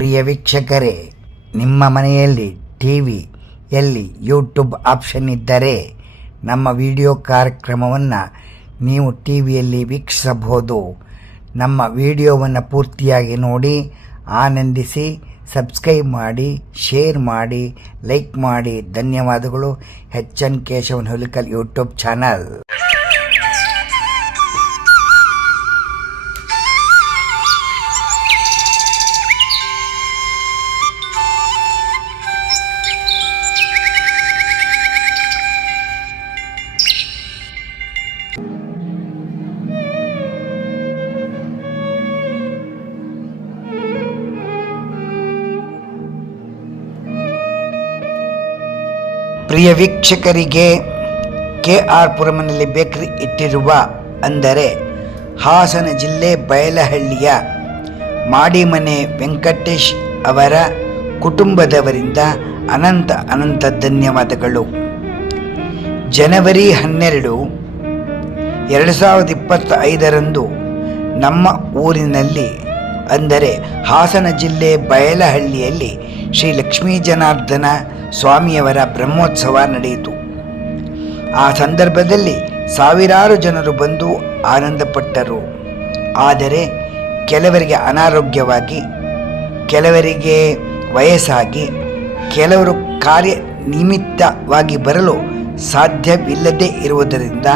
ಪ್ರಿಯ ವೀಕ್ಷಕರೇ, ನಿಮ್ಮ ಮನೆಯಲ್ಲಿ ಟಿ ವಿಯಲ್ಲಿ ಯೂಟ್ಯೂಬ್ ಆಪ್ಷನ್ ಇದ್ದರೆ ನಮ್ಮ ವಿಡಿಯೋ ಕಾರ್ಯಕ್ರಮವನ್ನು ನೀವು ಟಿ ವಿಯಲ್ಲಿ ವೀಕ್ಷಿಸಬಹುದು. ನಮ್ಮ ವಿಡಿಯೋವನ್ನು ಪೂರ್ತಿಯಾಗಿ ನೋಡಿ, ಆನಂದಿಸಿ, ಸಬ್ಸ್ಕ್ರೈಬ್ ಮಾಡಿ, ಶೇರ್ ಮಾಡಿ, ಲೈಕ್ ಮಾಡಿ. ಧನ್ಯವಾದಗಳು. H N Keshavan Hulikal YouTube channel. ಪ್ರಿಯ ವೀಕ್ಷಕರಿಗೆ ಕೆ ಆರ್ ಪುರಮನಲ್ಲಿ ಬೇಕರಿ ಇಟ್ಟಿರುವ ಅಂದರೆ ಹಾಸನ ಜಿಲ್ಲೆ ಬಯಲಹಳ್ಳಿಯ ಮಾಡಿಮನೆ ವೆಂಕಟೇಶ್ ಅವರ ಕುಟುಂಬದವರಿಂದ ಅನಂತ ಅನಂತ ಧನ್ಯವಾದಗಳು. ಜನವರಿ ಹನ್ನೆರಡು ಎರಡು ಸಾವಿರದ ಇಪ್ಪತ್ತ ಐದರಂದು ನಮ್ಮ ಊರಿನಲ್ಲಿ ಅಂದರೆ ಹಾಸನ ಜಿಲ್ಲೆ ಬಯಲಹಳ್ಳಿಯಲ್ಲಿ ಶ್ರೀ ಲಕ್ಷ್ಮೀ ಜನಾರ್ದನ ಸ್ವಾಮಿಯವರ ಬ್ರಹ್ಮೋತ್ಸವ ನಡೆಯಿತು. ಆ ಸಂದರ್ಭದಲ್ಲಿ ಸಾವಿರಾರು ಜನರು ಬಂದು ಆನಂದಪಟ್ಟರು. ಆದರೆ ಕೆಲವರಿಗೆ ಅನಾರೋಗ್ಯವಾಗಿ, ಕೆಲವರಿಗೆ ವಯಸ್ಸಾಗಿ, ಕೆಲವರು ಕಾರ್ಯ ನಿಮಿತ್ತವಾಗಿ ಬರಲು ಸಾಧ್ಯವಿಲ್ಲದೆ ಇರುವುದರಿಂದ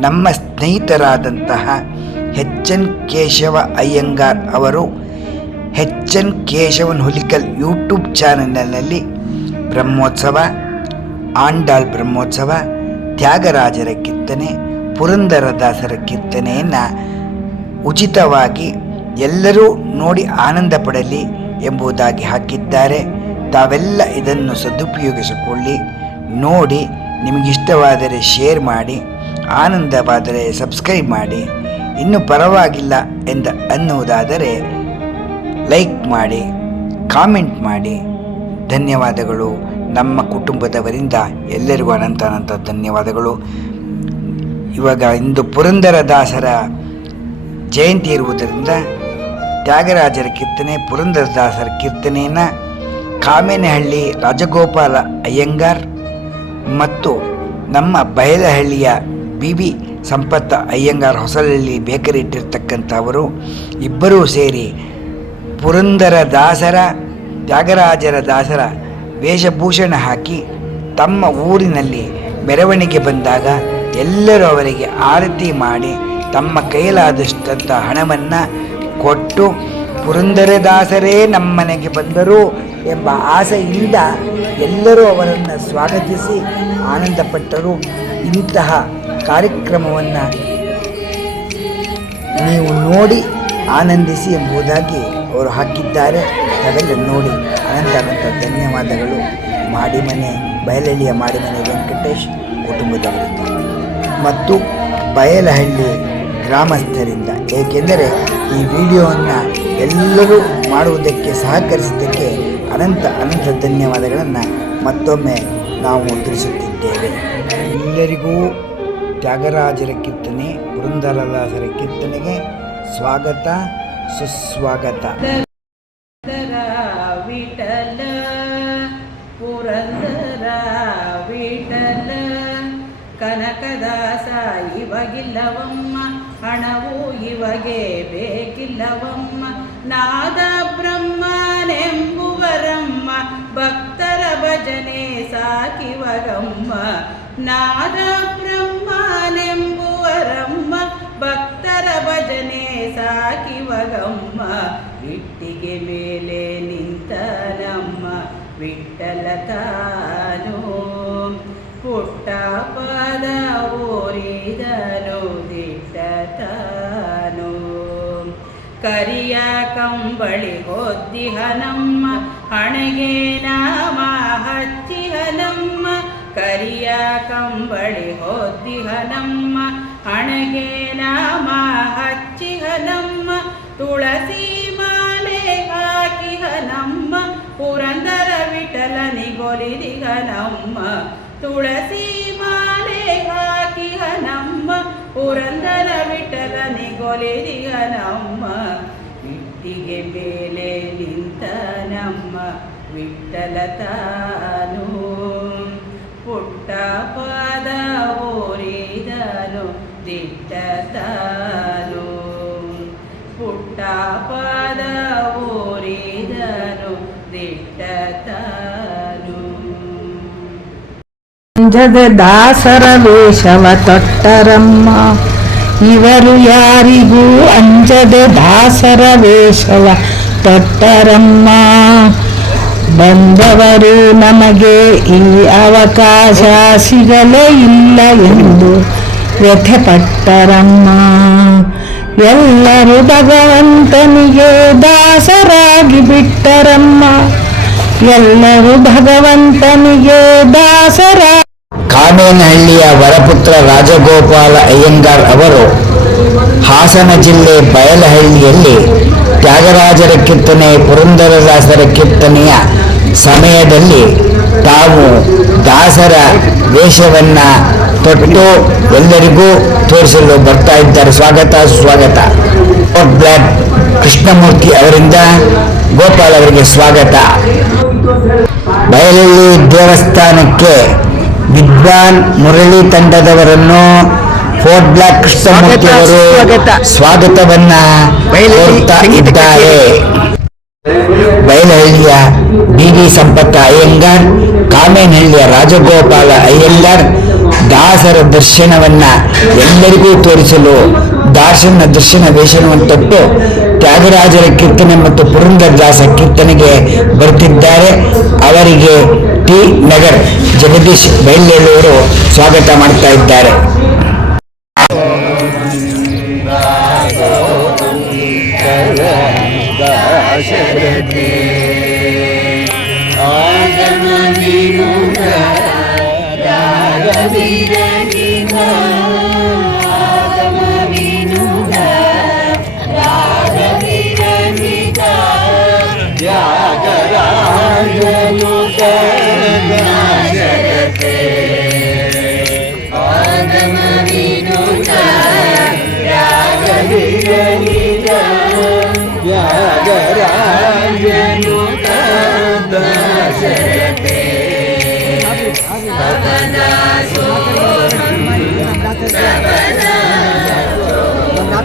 ನಮ್ಮ ಸ್ನೇಹಿತರಾದಂತಹ ಎಚ್ ಎನ್ ಕೇಶವ ಅಯ್ಯಂಗಾರ್ ಅವರು H N Keshavan Hulikal YouTube ಚಾನಲ್ನಲ್ಲಿ ಬ್ರಹ್ಮೋತ್ಸವ, ಆಂಡಾಳ್ ಬ್ರಹ್ಮೋತ್ಸವ, ತ್ಯಾಗರಾಜರ ಕೀರ್ತನೆ ಪುರಂದರದಾಸರ ಕೀರ್ತನೆಯನ್ನು ಉಚಿತವಾಗಿ ಎಲ್ಲರೂ ನೋಡಿ ಆನಂದ ಪಡಲಿ ಎಂಬುದಾಗಿ ಹಾಕಿದ್ದಾರೆ. ತಾವೆಲ್ಲ ಇದನ್ನು ಸದುಪಯೋಗಿಸಿಕೊಳ್ಳಿ, ನೋಡಿ, ನಿಮಗಿಷ್ಟವಾದರೆ ಶೇರ್ ಮಾಡಿ, ಆನಂದವಾದರೆ ಸಬ್ಸ್ಕ್ರೈಬ್ ಮಾಡಿ, ಇನ್ನು ಪರವಾಗಿಲ್ಲ ಎಂದು ಅನ್ನುವುದಾದರೆ ಲೈಕ್ ಮಾಡಿ, ಕಾಮೆಂಟ್ ಮಾಡಿ. ಧನ್ಯವಾದಗಳು. ನಮ್ಮ ಕುಟುಂಬದವರಿಂದ ಎಲ್ಲರಿಗೂ ಅನಂತ ಅನಂತ ಧನ್ಯವಾದಗಳು. ಇವಾಗ ಇಂದು ಪುರಂದರದಾಸರ ಜಯಂತಿ ಇರುವುದರಿಂದ ತ್ಯಾಗರಾಜರ ಕೀರ್ತನೆ ಪುರಂದರದಾಸರ ಕೀರ್ತನೆಯನ್ನು ಕಾಮೇನಹಳ್ಳಿ ರಾಜಗೋಪಾಲ ಅಯ್ಯಂಗಾರ್ ಮತ್ತು ನಮ್ಮ ಬಯಲಹಳ್ಳಿಯ ಬಿ ಬಿ ಸಂಪತ್ತ ಅಯ್ಯಂಗಾರ್ ಹೊಸಲಹಳ್ಳಿ ಬೇಕರಿ ಇಟ್ಟಿರ್ತಕ್ಕಂಥವರು ಇಬ್ಬರೂ ಸೇರಿ ಪುರಂದರ ದಾಸರ ತ್ಯಾಗರಾಜರ ದಾಸರ ವೇಷಭೂಷಣ ಹಾಕಿ ತಮ್ಮ ಊರಿನಲ್ಲಿ ಮೆರವಣಿಗೆ ಬಂದಾಗ ಎಲ್ಲರೂ ಅವರಿಗೆ ಆರತಿ ಮಾಡಿ ತಮ್ಮ ಕೈಲಾದಷ್ಟಂಥ ಹಣವನ್ನು ಕೊಟ್ಟು ಪುರಂದರದಾಸರೇ ನಮ್ಮನೆಗೆ ಬಂದರು ಎಂಬ ಆಸೆಯಿಂದ ಎಲ್ಲರೂ ಅವರನ್ನು ಸ್ವಾಗತಿಸಿ ಆನಂದಪಟ್ಟರು. ಇಂತಹ ಕಾರ್ಯಕ್ರಮವನ್ನು ನೀವು ನೋಡಿ ಆನಂದಿಸಿ ಎಂಬುದಾಗಿ ಅವರು ಹಾಕಿದ್ದಾರೆ. ತಾವೆಲ್ಲ ನೋಡಿ ಅನಂತ ಅನಂತ ಧನ್ಯವಾದಗಳು. ಮಾಡಿಮನೆ ಬಯಲಹಳ್ಳಿಯ ಮಾಡಿಮನೆ ವೆಂಕಟೇಶ್ ಕುಟುಂಬದವರಿಂದ ಮತ್ತು ಬಯಲಹಳ್ಳಿ ಗ್ರಾಮಸ್ಥರಿಂದ, ಏಕೆಂದರೆ ಈ ವಿಡಿಯೋವನ್ನು ಎಲ್ಲರೂ ಮಾಡುವುದಕ್ಕೆ, ಸಹಕರಿಸಿದ್ದಕ್ಕೆ ಅನಂತ ಅನಂತ ಧನ್ಯವಾದಗಳನ್ನು ಮತ್ತೊಮ್ಮೆ ನಾವು ತಿಳಿಸುತ್ತಿದ್ದೇವೆ. ಎಲ್ಲರಿಗೂ ತ್ಯಾಗರಾಜರ ಕೀರ್ತನೆ ಪುರಂದರದಾಸರ ಕೀರ್ತನೆಗೆ ಸ್ವಾಗತ, ಸುಸ್ವಾಗತ. ಭಕ್ತರ ಭಜನೆ ಸಾಕಿವರಮ್ಮ ನಾದ ಬ್ರಹ್ಮನೆಂಬುವರಮ್ಮ, ಭಕ್ತರ ಭಜನೆ ಸಾಕಿವಗಮ್ಮ ಇಟ್ಟಿಗೆ ಮೇಲೆ ನಿಂತ ನಮ್ಮ ವಿಠಲ ತಾನು. ಪುಟ್ಟ ಪದ ಓರಿದನು ದಿಟ್ಟ ತಾನು. ಕರಿಯ ಕಂಬಳಿ ಹೊದ್ದಿಹನಮ್ಮ ಹಣೆಗೆ ನಾಮ ಹಚ್ಚಿಹನಮ್ಮ ಕರಿಯ ಕಂಬಳಿ ಹೊದ್ದಿಹನಮ್ಮ ಹಣೆಗೆ ನಾಮ ಹಚ್ಚಿಹನಮ್ಮ ತುಳಸಿ ಮಾಲೆ ಹಾಕಿಹನಮ್ಮ ಪುರಂದರ ವಿಠಲನಿಗೊಲಿದಿಗನಮ್ಮ ತುಳಸಿ ಮಾಲೆ ಹಾಕಿಹನಮ್ಮ ಪುರಂದರ ವಿಠಲನಿಗೊಲಿದಿಗನಮ್ಮ ಇಟ್ಟಿಗೆ ಮೇಲೆ ನಿಂತ ನಮ್ಮ ವಿಠಲ ತಾನು ಪುಟ್ಟ ಪಾದ ಓರಿದನು ದಿಟ್ಟ ತಾನು ಪುಟ್ಟ ಪಾದ ಓರಿದನು ದಿಟ್ಟ ತಾನು ಅಂಜದ ದಾಸರ ವೇಷವ ತೊಟ್ಟರಮ್ಮ. ಇವರು ಯಾರಿಗೂ ಅಂಜದೆ ದಾಸರ ವೇಷವ. ತೊಟ್ಟರಮ್ಮ ಬಂದವರು ನಮಗೆ ಈ ಅವಕಾಶ ಸಿಗಲೇ ಇಲ್ಲ ಎಂದು ವ್ಯಥೆಪಟ್ಟರಮ್ಮ. ಎಲ್ಲರೂ ಭಗವಂತನಿಗೆ ದಾಸರಾಗಿ ಬಿಟ್ಟರಮ್ಮ. ಎಲ್ಲರೂ ಭಗವಂತನಿಗೆ ದಾಸರ ಕಾಮೇನಹಳ್ಳಿಯ ವರಪುತ್ರ ರಾಜಗೋಪಾಲ ಅಯ್ಯಂಗಾರ್ ಅವರು ಹಾಸನ ಜಿಲ್ಲೆ ಬಯಲಹಳ್ಳಿಯಲ್ಲಿ ತ್ಯಾಗರಾಜರ ಕೀರ್ತನೆ, ಪುರಂದರದಾಸರ ಕೀರ್ತನೆಯ ಸಮಯದಲ್ಲಿ ತಾವು ದಾಸರ ವೇಷವನ್ನ ತೊಟ್ಟು ಎಲ್ಲರಿಗೂ ತೋರಿಸಲು ಬರ್ತಾ ಇದ್ದಾರೆ. ಸ್ವಾಗತ ಸ್ವಾಗತ ಬ್ಲಾಕ್ ಕೃಷ್ಣಮೂರ್ತಿ ಅವರಿಂದ ಗೋಪಾಲ್ ಅವರಿಗೆ ಸ್ವಾಗತ. ಬಯಲಹಳ್ಳಿ ದೇವಸ್ಥಾನಕ್ಕೆ ವಿದ್ವಾನ್ ಮುರಳಿ ತಂಡದವರನ್ನು ಫೋರ್ಟ್ ಬ್ಲಾಕ್ ಕೃಷ್ಣಮೂರ್ತಿ ಅವರು ಸ್ವಾಗತ. ಸ್ವಾಗತವನ್ನ ಇದ್ದಾರೆ. ಬಯಲಹಳ್ಳಿಯ ಬಿ ವಿ ಸಂಪತ್ತ ಅಯ್ಯಂಗಾರ್ ಕಾಮೇನಹಳ್ಳಿಯ ರಾಜಗೋಪಾಲ ಅಯ್ಯಂಗಾರ್ ದಾಸರ ದರ್ಶನವನ್ನ ಎಲ್ಲರಿಗೂ ತೋರಿಸಲು ದಾಸನ ದರ್ಶನ ವೇಷವನ್ನು ತೊಟ್ಟು ತ್ಯಾಗರಾಜರ ಕೀರ್ತನೆ ಮತ್ತು ಪುರಂದರದಾಸ ಕೀರ್ತನೆಗೆ ಬರುತ್ತಿದ್ದಾರೆ ಅವರಿಗೆ ಟಿ ನಗರ್. ಜಗದೀಶ್ ಬೆಂಗಳೂರು ಸ್ವಾಗತ ಮಾಡ್ತಾ ಇದ್ದಾರೆ.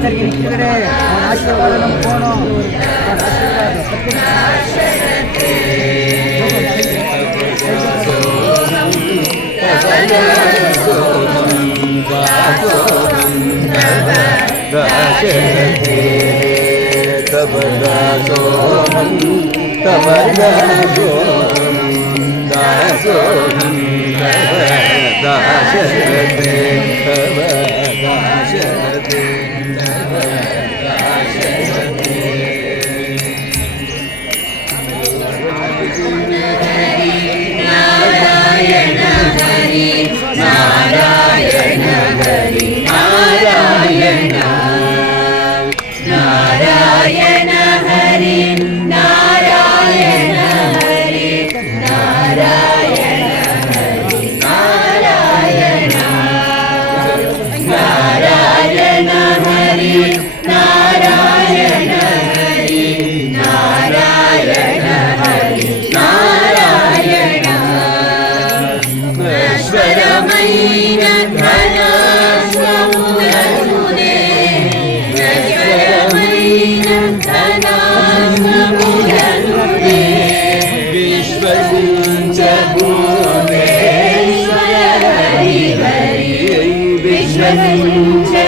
Dasho, dasho, dasho, dasho, dasho, dasho, dasho, dasho, dasho, dasho, dasho, dasho, Thank you.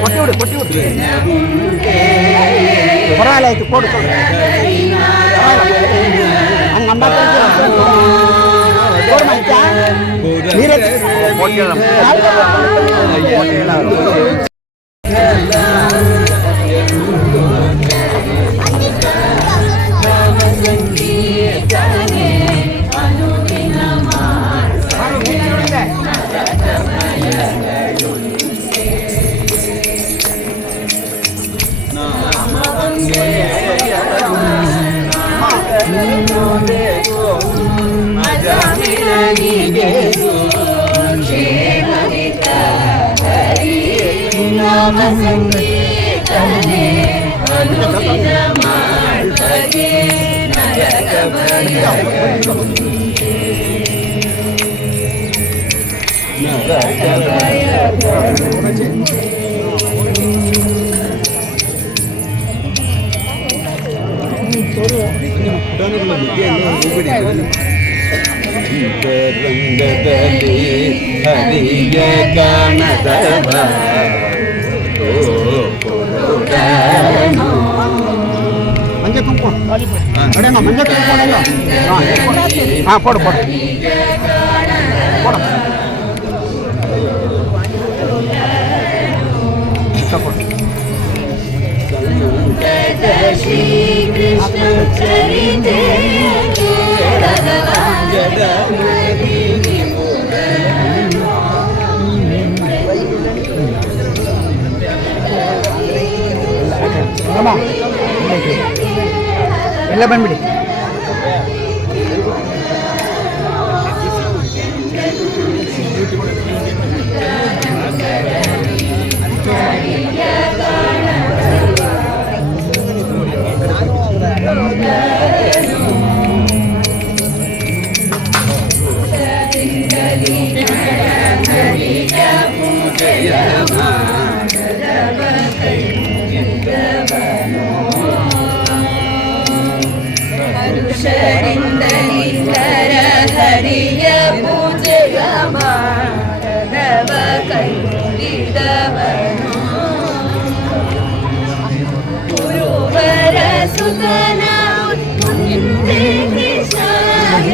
ಕೊಟ್ಟಿಬಿಡು ಕೊಟ್ಟಿಬಿಡು ಪರವಾಗಿಲ್ಲ ಆಯ್ತು ಕೊಡು ಕೊಡು ಹಂಗೆ ನಂಬರ್ ಕೊಡು நீரஜ் ನೀರೇ ರಂಗದಲ್ಲಿ ಹರಿಯ ಕಾಣದವ ஆ போடு போடு போட श्री कृष्ण Come on. ಎಲ್ಲ ಬಂದ್ಬಿಡಿ ಹರುಷರಿಂದಲಿಂಗರ കൈലിയ പൂജയമാനവ കൈലിതവനോ ഗുരുവര സുതന നിന്റെ നിശായ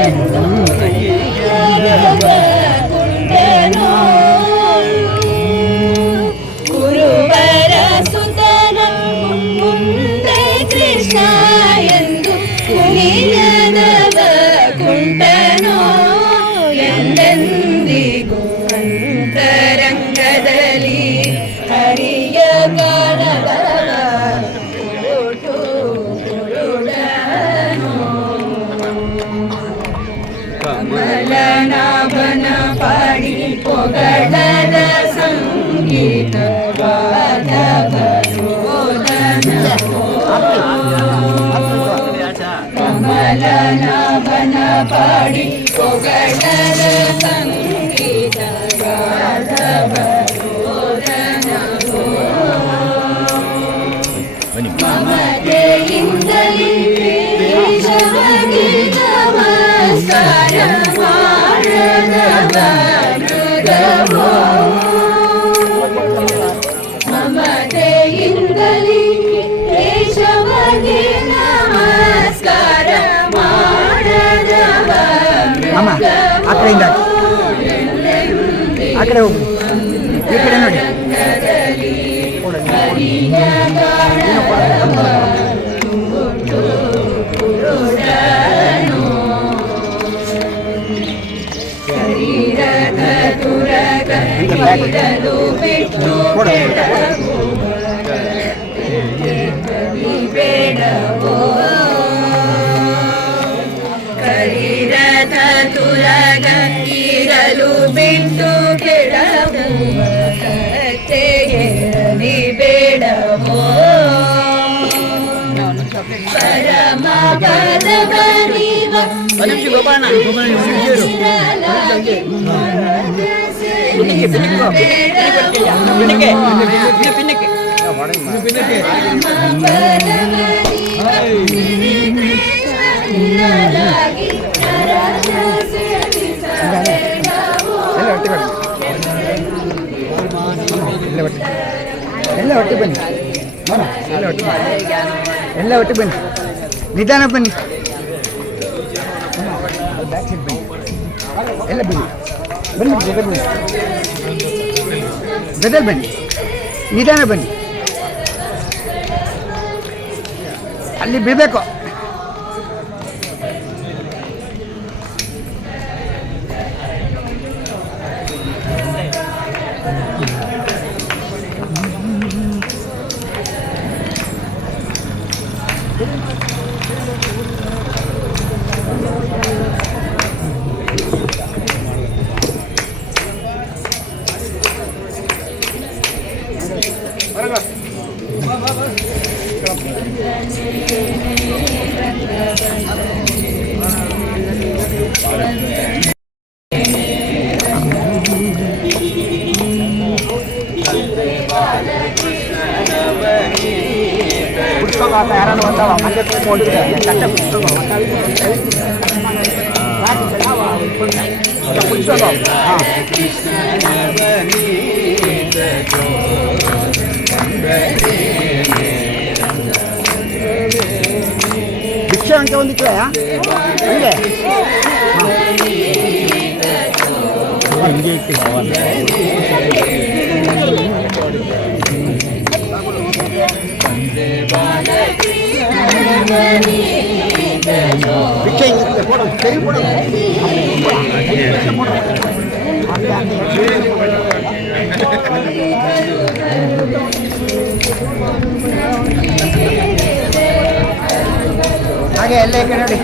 കമലനവന പാടി പുകടല സംഗീത മമതേ ഇന്ദ്രലി നമസ്കാരം ഭാരത ಅಮ್ಮ ಆ ಕಡೆಯಿಂದ ಆ ಕಡೆ ಹೋಗ್ರಿ ಈ ಕಡೆ ನೋಡಿ ಶರೀರದ ಇರಲು ಬಿಟ್ಟು ಕೆಡವು ಕತ್ತೆಯೇರಲಿ ಬೇಡವೋ ಪರಮ ಪದವ ನೀವ ಎಲ್ಲ ಒಟ್ಟಿಗೆ ಬನ್ನಿ ಎಲ್ಲ ಒಟ್ಟಿಗೆ ಎಲ್ಲ ಒಟ್ಟಿಗೆ ಬನ್ನಿ ಮಾಮ ಎಲ್ಲ ಒಟ್ಟಿಗೆ ಬನ್ನಿ. ಎಲ್ಲ ಒಟ್ಟಿಗೆ ಬನ್ನಿ ನಿಧಾನ ಬನ್ನಿ ಬ್ಯಾಕ್ ಸೈಡ್ ಬನ್ನಿ ಎಲ್ಲ ಬನ್ನಿ ಬನ್ನಿ ಜೊತೆ ಬನ್ನಿ ಜೊತೆ ಬನ್ನಿ ನಿಧಾನ ಬನ್ನಿ ಅಲ್ಲಿ ಬೀಳ್ಬೇಕು ಭಿಕ್ಷೆ ಹಿಂಗೆ ಕೊಡು ಕೈ ಕೊಡು ಹಾಗೆ ಎಲ್ಲ ಈ ಕಡೆ ನೋಡಿ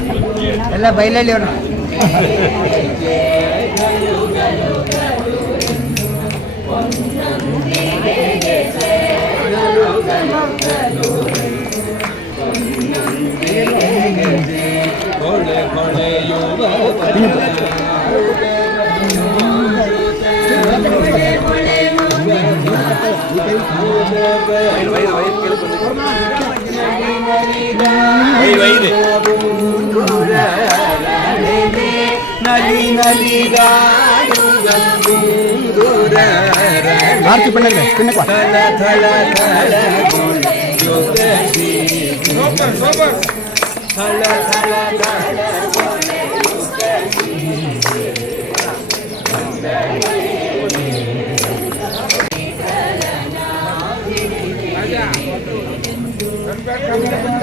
ಎಲ್ಲ ಬಯಲಲ್ಲಿ ಅವರು ஆர்த்தி பண்ணுங்க பின்னப்பா சூப்பர் சூப்பர்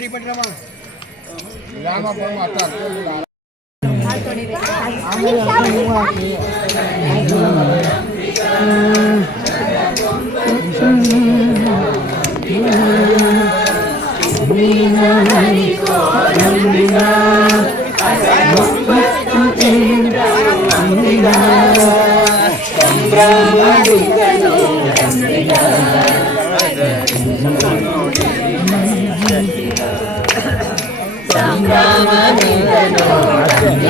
சரி பண்ணுறமா கிராமப்புறம்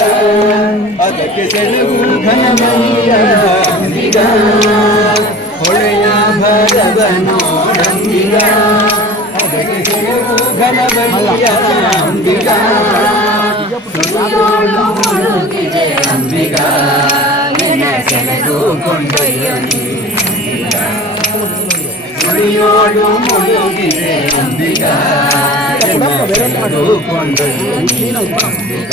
ಅದಕ್ಕೆ ಸೆಳವು ಘನಮಯ್ಯ ಅಂಬಿಗ ಹೊಳೆಯ ಭರವನಾಡಂಬಿಗ ಅದಕ್ಕೆ ಸೆಳವು ಘನಮಯ್ಯ ಅಂಬಿಗ ಅಂಬಿಗ ನಡೆದು ಕೊಂಡೊಯ್ಯನು ನುಡಿಯೋಡು ಮುಳುಗಿದೆ ಅಂಬಿಗ ನಡೆದು ಕೊಂಡೊಯ್ಯುವ ಅಂಬಿಗ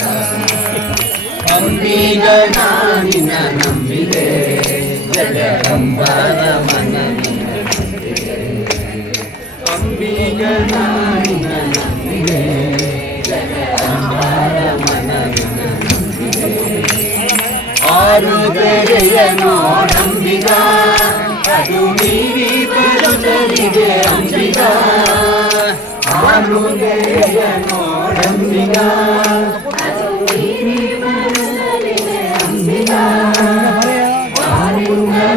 ನಾನಿನ ನಂಬಿದೆ ಜಗದಂಬರ ಮನವಿನ ಅಂಬಿಗ ನಾನಿನ ನಂಬಿದೆ ಜಗದಂಬರ ಮನವಿನ ಆರು ತೆರೆಯ ನೋಡಂಬಿಗ ಅದು ಮೀರಿ ಬರುತ್ತಲಿದೆ ಅಂಬಿಗ ಆರು ತೆರೆಯ ನೋಡಂಬಿಗ ಅಂಬಿಗ ನಾನಿನ ನಂಬಿದೆ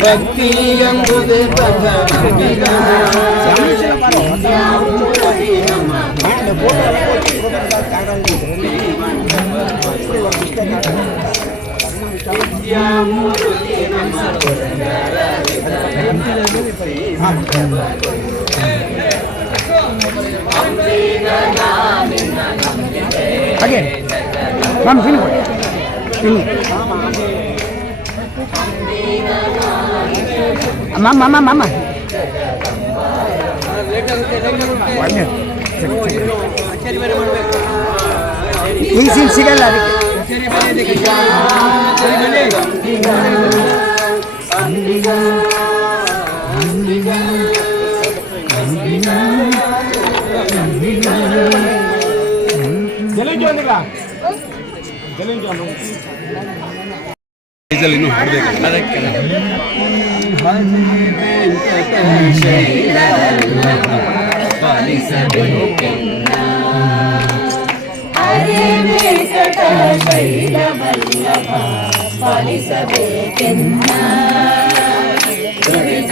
ഭക്തിയങ്കുതേ Thank you. Again. Mami, sini boy. Sini. Mama, mama, mama. Wanya. Ini sin sigala adike. Andiga, Andiga, Andiga. ಅದಕ್ಕೆ ಹರೇ ವೆಂಕಟ ಶೈಲವಲ್ಲಭ ಪಾಲಿಸಬೇಕೆನ್ನ ದುರಿತ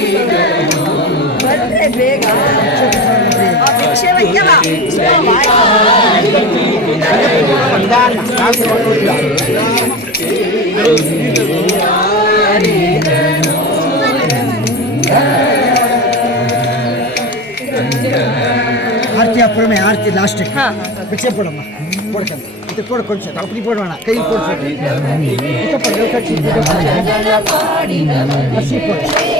ಆರ್ತಿ ಅಪ್ಪುರಮೆ ಆರ್ತಿ ಲಾಸ್ಟ್ ಬಿಚ್ಚೆ ಕೊಡಮ್ಮ ಕೊಡ್ಕಂತ ಇದು ಕೊಡು ಕೊಡ್ಸ ಅಪ್ಪನಿ ಕೊಡೋಣ ಕೈ ಕೊಡ್ಸೋಣ ಹಸಿ ಕೊಡು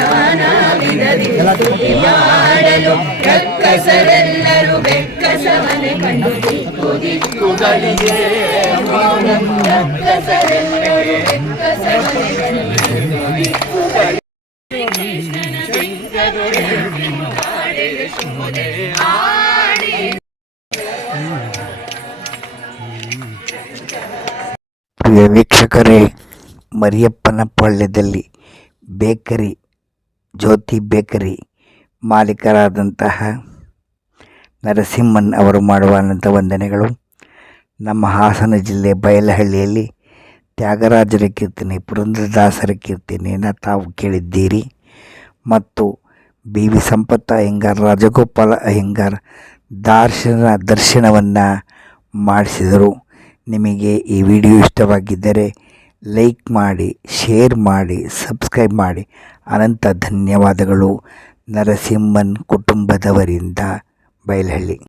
ಮಾಡಲು ರಕ್ಕಸರೆಲ್ಲರೂ ಬೆಕ್ಕಸವನೆ ಕಂಡು ವೀಕ್ಷಕರೇ ಮರಿಯಪ್ಪನ ಪಾಳ್ಯದಲ್ಲಿ ಬೇಕರಿ ಜ್ಯೋತಿ ಬೇಕರಿ ಮಾಲೀಕರಾದಂತಹ ನರಸಿಂಹನ್ ಅವರು ಮಾಡುವಂಥ ವಂದನೆಗಳು. ನಮ್ಮ ಹಾಸನ ಜಿಲ್ಲೆ ಬಯಲಹಳ್ಳಿಯಲ್ಲಿ ತ್ಯಾಗರಾಜರ ಕೀರ್ತನೆ, ಪುರಂದ್ರದಾಸರ ಕೀರ್ತನೆಯನ್ನು ತಾವು ಕೇಳಿದ್ದೀರಿ. ಮತ್ತು ಬಿ. ವಿ. ಸಂಪತ್ತ ಅಯ್ಯಂಗಾರ್, ರಾಜಗೋಪಾಲ ಅಯ್ಯಂಗಾರ್ ದಾರ್ಶನ ದರ್ಶನವನ್ನು ಮಾಡಿಸಿದರು. ನಿಮಗೆ ಈ ವಿಡಿಯೋ ಇಷ್ಟವಾಗಿದ್ದರೆ ಲೈಕ್ ಮಾಡಿ ಶೇರ್ ಮಾಡಿ ಸಬ್ಸ್ಕ್ರೈಬ್ ಮಾಡಿ. ಅನಂತ ಧನ್ಯವಾದಗಳು. ನರಸಿಂಹನ್ ಕುಟುಂಬದವರಿಂದ ಬಯಲಹಳ್ಳಿ.